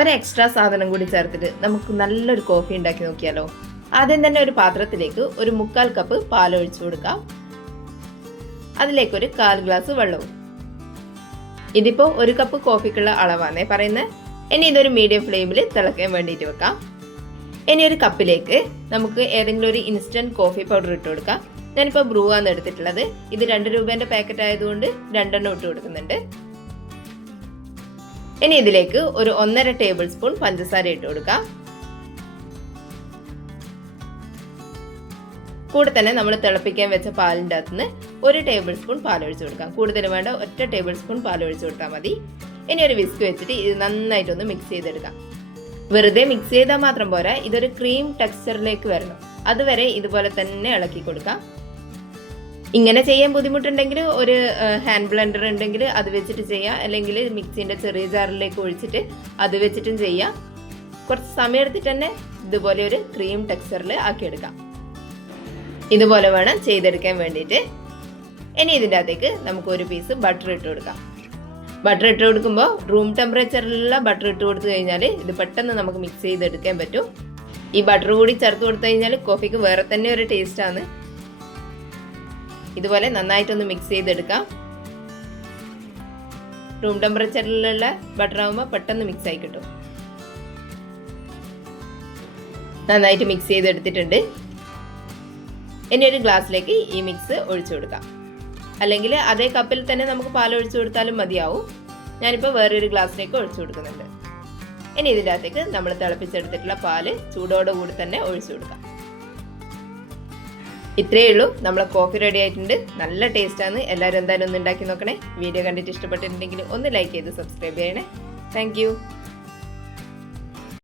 ഒരു എക്സ്ട്രാ സാധനം കൂടി ചേർത്തിട്ട് നമുക്ക് നല്ലൊരു കോഫി ഉണ്ടാക്കി നോക്കിയാലോ. ആദ്യം തന്നെ ഒരു പാത്രത്തിലേക്ക് ഒരു 1/4 കപ്പ് പാൽ ഒഴിച്ചു കൊടുക്കാം. അതിലേക്ക് ഒരു 1/4 ഗ്ലാസ് വെള്ളവും. ഇതിപ്പോ 1 കപ്പ് കോഫിക്കുള്ള അളവാണേ പറയുന്നത്. ഇനി ഇതൊരു മീഡിയം ഫ്ലെയിമിൽ തിളക്കാൻ വേണ്ടിയിട്ട് വെക്കാം. ഇനി ഒരു കപ്പിലേക്ക് നമുക്ക് ഏതെങ്കിലും ഒരു ഇൻസ്റ്റന്റ് കോഫി പൗഡർ ഇട്ട് കൊടുക്കാം. ഞാനിപ്പോൾ ബ്രൂ ആണ് എടുത്തിട്ടുള്ളത്. ഇത് 2 രൂപേന്റെ പാക്കറ്റ് ആയതുകൊണ്ട് 2 എണ്ണം ഇട്ട് കൊടുക്കുന്നുണ്ട്. ഇനി ഇതിലേക്ക് ഒരു 1.5 ടേബിൾ സ്പൂൺ പഞ്ചസാര ഇട്ട് കൊടുക്കാം. കൂടെ തന്നെ നമ്മൾ തിളപ്പിക്കാൻ വെച്ച പാലിൻ്റെ അകത്തുനിന്ന് 1 ടേബിൾ സ്പൂൺ പാൽ ഒഴിച്ചു കൊടുക്കാം. കൂടുതൽ വേണ്ട, 1 ടേബിൾ സ്പൂൺ പാൽ ഒഴിച്ചു കൊടുത്താൽ മതി. ഇനി ഒരു വിസ്ക് വെച്ചിട്ട് ഇത് നന്നായിട്ടൊന്ന് മിക്സ് ചെയ്തെടുക്കാം. വെറുതെ മിക്സ് ചെയ്താൽ മാത്രം പോരാ, ഇതൊരു ക്രീം ടെക്സ്ചറിലേക്ക് വരണം. അതുവരെ ഇതുപോലെ തന്നെ ഇളക്കി കൊടുക്കാം. ഇങ്ങനെ ചെയ്യാൻ ബുദ്ധിമുട്ടുണ്ടെങ്കിൽ ഒരു ഹാൻഡ് ബ്ലെൻഡർ ഉണ്ടെങ്കിൽ അത് വെച്ചിട്ട് ചെയ്യാം, അല്ലെങ്കിൽ മിക്സിൻ്റെ ചെറിയ ജാറിലേക്ക് ഒഴിച്ചിട്ട് അത് വെച്ചിട്ടും ചെയ്യാം. കുറച്ച് സമയം എടുത്തിട്ട് തന്നെ ഇതുപോലെ ഒരു ക്രീം ടെക്സ്ചറിൽ ആക്കിയെടുക്കാം. ഇതുപോലെ വേണം ചെയ്തെടുക്കാൻ വേണ്ടിയിട്ട്. ഇനി ഇതിൻ്റെ അകത്തേക്ക് നമുക്ക് ഒരു പീസ് ബട്ടർ ഇട്ട് കൊടുക്കാം. ബട്ടർ ഇട്ട് കൊടുക്കുമ്പോൾ റൂം ടെമ്പറേച്ചറിലുള്ള ബട്ടർ ഇട്ട് കൊടുത്തു കഴിഞ്ഞാൽ ഇത് പെട്ടെന്ന് നമുക്ക് മിക്സ് ചെയ്തെടുക്കാൻ പറ്റും. ഈ ബട്ടർ കൂടി ചേർത്ത് കൊടുത്തു കഴിഞ്ഞാൽ കോഫിക്ക് വേറെ തന്നെ ഒരു ടേസ്റ്റാണ്. ഇതുപോലെ നന്നായിട്ടൊന്ന് മിക്സ് ചെയ്തെടുക്കാം. റൂം ടെമ്പറേച്ചറിലുള്ള ബട്ടർ ആകുമ്പോൾ പെട്ടെന്ന് മിക്സ് ആയി കിട്ടും. നന്നായിട്ട് മിക്സ് ചെയ്തെടുത്തിട്ടുണ്ട്. ഇനി ഒരു ഗ്ലാസ്സിലേക്ക് ഈ മിക്സ് ഒഴിച്ചു കൊടുക്കാം. അല്ലെങ്കിൽ അതേ കപ്പിൽ തന്നെ നമുക്ക് പാൽ ഒഴിച്ചു കൊടുത്താലും മതിയാവും. ഞാനിപ്പോൾ വേറൊരു ഗ്ലാസ്സിലേക്ക് ഒഴിച്ചു കൊടുക്കുന്നുണ്ട്. ഇനി ഇതിൻ്റെ അകത്തേക്ക് നമ്മൾ തിളപ്പിച്ചെടുത്തിട്ടുള്ള പാല് ചൂടോടുകൂടി തന്നെ ഒഴിച്ചു കൊടുക്കാം. ഇത്രയേ ഉള്ളൂ, നമ്മളെ കോഫി റെഡി ആയിട്ടുണ്ട്. നല്ല ടേസ്റ്റാണ്. എല്ലാവരും എന്തായാലും ഒന്ന് ഉണ്ടാക്കി നോക്കണേ. വീഡിയോ കണ്ടിട്ട് ഇഷ്ടപ്പെട്ടിട്ടുണ്ടെങ്കിൽ ഒന്ന് ലൈക്ക് ചെയ്ത് സബ്സ്ക്രൈബ് ചെയ്യണേ. താങ്ക്